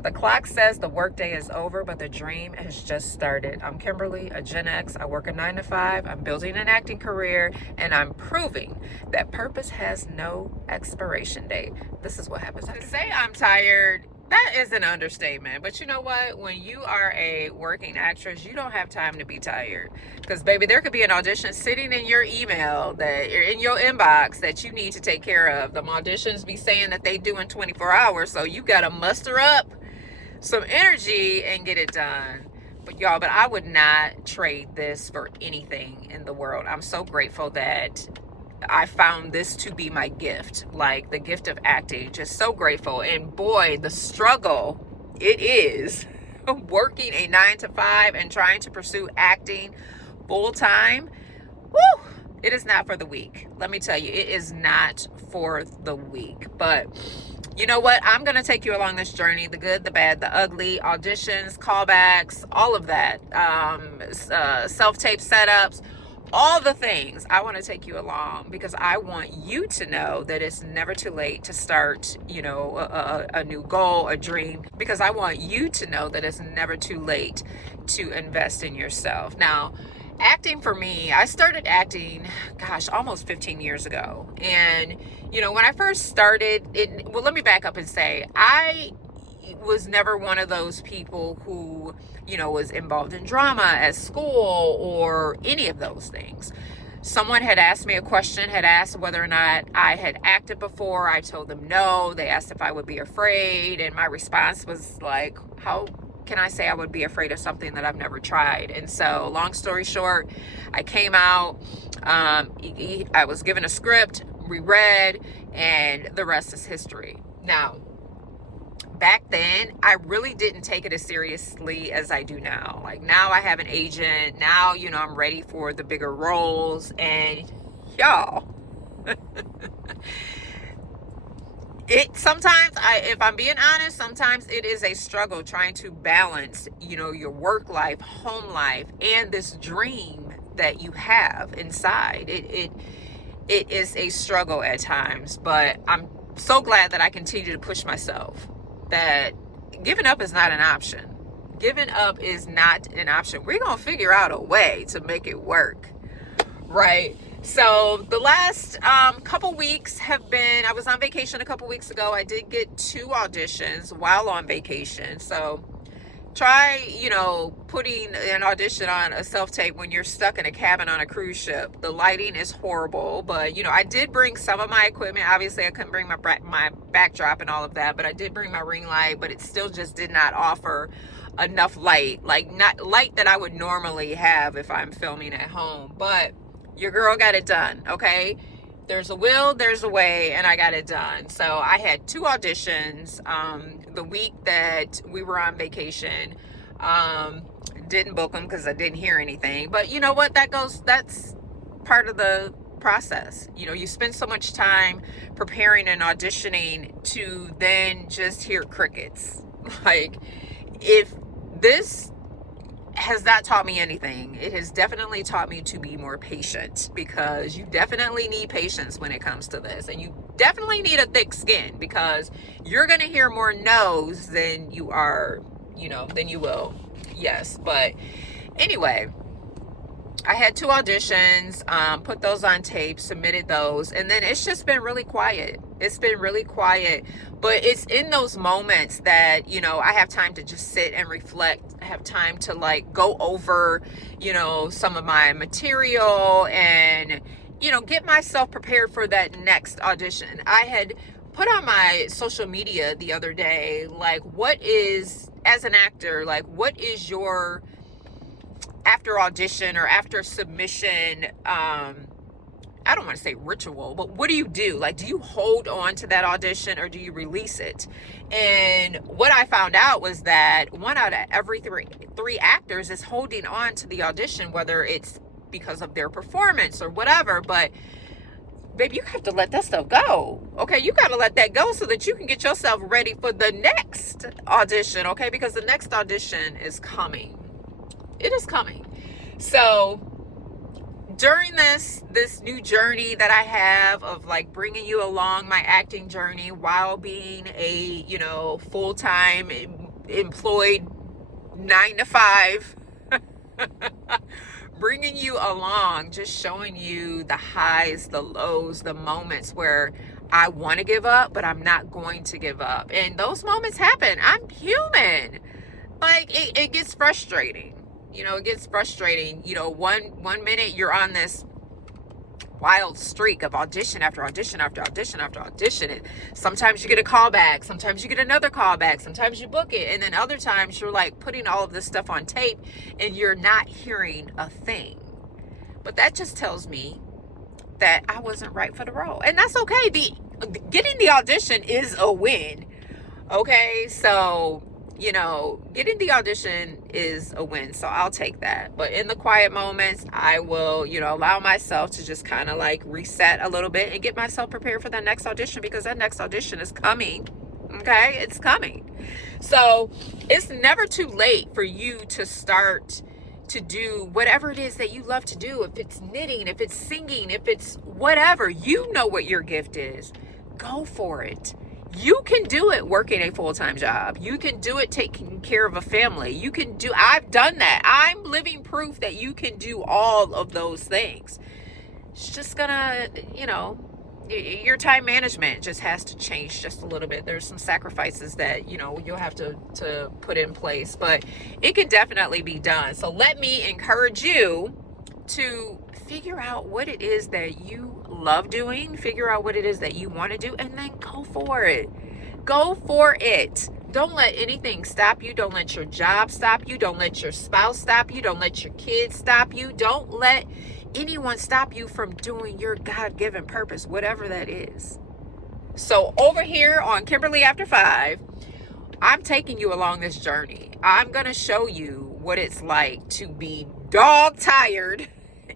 The clock says the workday is over, but the dream has just started. I'm Kimberly, a Gen X. I work a 9 to 5. I'm building an acting career, and I'm proving that purpose has no expiration date. This is what happens. To say I'm tired, that is an understatement. But you know what? When you are a working actress, you don't have time to be tired. Because, baby, there could be an audition sitting in your email, that in your inbox, that you need to take care of. The auditions be saying that they do in 24 hours. So you got to muster up some energy and get it done. But y'all, I would not trade this for anything in the world. I'm so grateful that I found this to be my gift, like the gift of acting. Just so grateful. And boy, the struggle it is working a 9 to 5 and trying to pursue acting full time. Woo! It is not for the weak. Let me tell you, it is not for the weak. But you know what? I'm going to take you along this journey, the good, the bad, the ugly, auditions, callbacks, all of that, self-tape setups, all the things. I want to take you along because I want you to know that it's never too late to start, a new goal, a dream, because I want you to know that it's never too late to invest in yourself. Now, acting for me, I started acting, almost 15 years ago. And, when I first started, let me back up and say, I was never one of those people who, was involved in drama at school or any of those things. Someone had asked me a question, had asked whether or not I had acted before. I told them no. They asked if I would be afraid. And my response was like, how can I say I would be afraid of something that I've never tried? And so, long story short, I came out, I was given a script, reread, and the rest is history. Now, back then, I really didn't take it as seriously as I do now. Like, now I have an agent. Now, I'm ready for the bigger roles. And y'all, if I'm being honest, sometimes it is a struggle trying to balance, your work life, home life, and this dream that you have inside. It is a struggle at times, but I'm so glad that I continue to push myself, that giving up is not an option. Giving up is not an option. We're going to figure out a way to make it work, right? So the last couple weeks have been, I was on vacation a couple weeks ago. I did get 2 auditions while on vacation. So try, putting an audition on a self-tape when you're stuck in a cabin on a cruise ship. The lighting is horrible, but, I did bring some of my equipment. Obviously, I couldn't bring my backdrop and all of that, but I did bring my ring light, but it still just did not offer enough light, like not light that I would normally have if I'm filming at home. But your girl got it done, okay? There's a will, there's a way, and I got it done. So I had 2 auditions the week that we were on vacation. Didn't book them because I didn't hear anything. But you know what? That's part of the process. You spend so much time preparing and auditioning to then just hear crickets. Like, if this has not taught me anything, it has definitely taught me to be more patient, because you definitely need patience when it comes to this, and you definitely need a thick skin, because you're going to hear more no's than you will yes. But anyway, I had 2 auditions, put those on tape, submitted those, and then it's just been really quiet. It's been really quiet, but it's in those moments that, I have time to just sit and reflect. I have time to go over, some of my material and, get myself prepared for that next audition. I had put on my social media the other day, as an actor, what is your after audition or after submission, I don't want to say ritual, but what do you do? Do you hold on to that audition or do you release it? And what I found out was that 1 out of every three actors is holding on to the audition, whether it's because of their performance or whatever. But baby, you have to let that stuff go. Okay, you got to let that go so that you can get yourself ready for the next audition, okay? Because the next audition is coming. It is coming. So during this new journey that I have of bringing you along my acting journey while being a, full-time employed 9 to 5, bringing you along, just showing you the highs, the lows, the moments where I want to give up, but I'm not going to give up. And those moments happen. I'm human. Like, it gets frustrating. It gets frustrating. One minute you're on this wild streak of audition after audition after audition after audition, and sometimes you get a call back, sometimes you get another call back, sometimes you book it, and then other times you're like putting all of this stuff on tape and you're not hearing a thing. But that just tells me that I wasn't right for the role, and that's okay. Getting the audition is a win. Okay, so getting the audition is a win, so I'll take that. But in the quiet moments, I will, allow myself to just kind of like reset a little bit and get myself prepared for that next audition, because that next audition is coming. Okay, it's coming. So it's never too late for you to start to do whatever it is that you love to do. If it's knitting, if it's singing, if it's whatever, what your gift is. Go for it. You can do it working a full-time job. You can do it taking care of a family. I've done that. I'm living proof that you can do all of those things. It's just gonna, your time management just has to change just a little bit. There's some sacrifices that, you'll have to put in place, but it can definitely be done. So let me encourage you to figure out what it is that you love doing, figure out what it is that you want to do, and then go for it. Go for it. Don't let anything stop you. Don't let your job stop you. Don't let your spouse stop you. Don't let your kids stop you. Don't let anyone stop you from doing your God-given purpose, whatever that is. So over here on Kimberly After 5, I'm taking you along this journey. I'm going to show you what it's like to be dog tired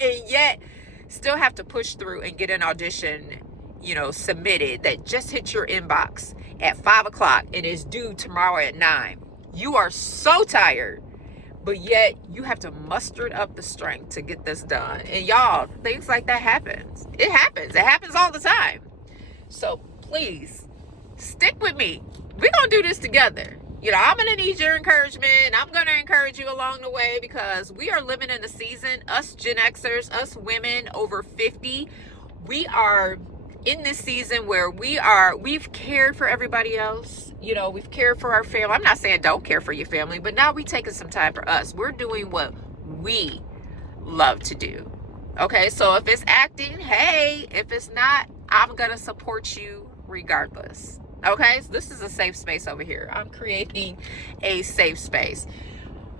and yet still have to push through and get an audition, submitted that just hit your inbox at 5:00 and is due tomorrow at 9. You are so tired, but yet you have to muster up the strength to get this done. And y'all, things like that happens. It happens. It happens all the time. So please stick with me. We're going to do this together. I'm going to need your encouragement. I'm going to encourage you along the way, because we are living in the season, us Gen Xers, us women over 50, we are in this season where we've cared for everybody else. We've cared for our family. I'm not saying don't care for your family, but now we're taking some time for us. We're doing what we love to do. Okay, so if it's acting, hey, if it's not, I'm going to support you regardless. Okay, so this is a safe space over here. I'm creating a safe space.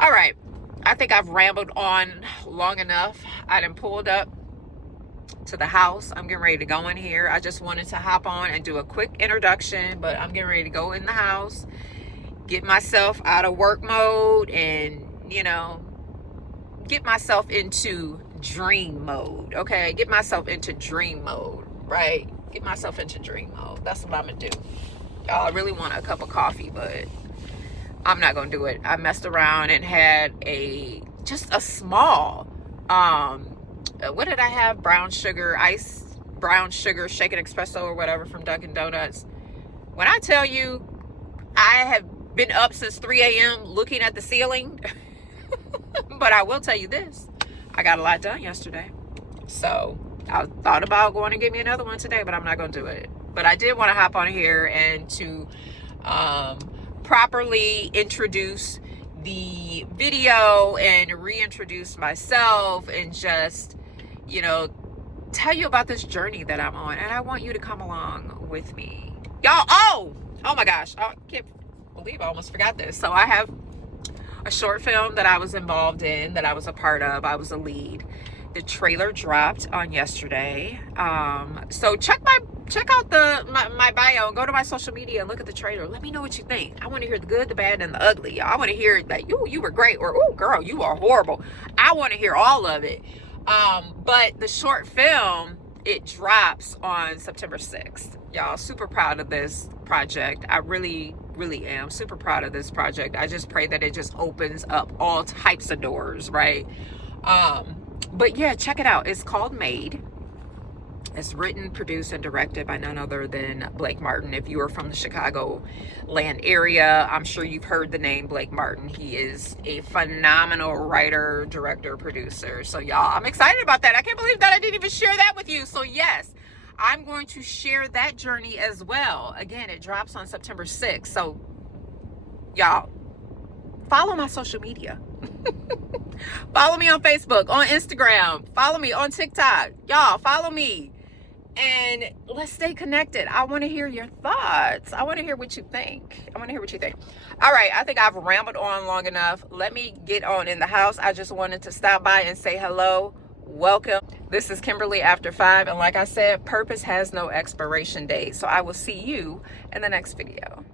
All right, I think I've rambled on long enough. I done pulled up to the house. I'm getting ready to go in here. I just wanted to hop on and do a quick introduction, but I'm getting ready to go in the house, get myself out of work mode, and, get myself into dream mode. Okay, get myself into dream mode, right? Get myself into dream mode. That's what I'm going to do. I really want a cup of coffee, but I'm not going to do it. I messed around and had just a small, what did I have? Brown sugar shaken espresso or whatever from Dunkin' Donuts. When I tell you I have been up since 3 a.m. looking at the ceiling, but I will tell you this, I got a lot done yesterday. So I thought about going and get me another one today, but I'm not going to do it. But I did want to hop on here and to properly introduce the video and reintroduce myself and just, tell you about this journey that I'm on. And I want you to come along with me. Y'all, oh my gosh. I can't believe I almost forgot this. So I have a short film that I was involved in, that I was a part of. I was a lead. The trailer dropped on yesterday. So check out my bio and go to my social media and look at the trailer. Let me know what you think. I want to hear the good, the bad, and the ugly. I want to hear that you were great, or oh girl, you are horrible. I want to hear all of it. But the short film, it drops on September 6th. Y'all, super proud of this project. I really, really am super proud of this project. I just pray that it just opens up all types of doors, right? But yeah, check it out. It's called Made. It's written, produced, and directed by none other than Blake Martin. If you are from the Chicago land area, I'm sure you've heard the name Blake Martin. He is a phenomenal writer, director, producer. So y'all, I'm excited about that. I can't believe that I didn't even share that with you. So yes, I'm going to share that journey as well. Again, it drops on September 6th. So y'all, follow my social media. Follow me on Facebook, on Instagram. Follow me on TikTok. Y'all, follow me. And let's stay connected. I want to hear your thoughts. I want to hear what you think. All right, I think I've rambled on long enough. Let me get on in the house. I just wanted to stop by and say hello. Welcome. This is Kimberly After 5. And like I said, purpose has no expiration date. So I will see you in the next video.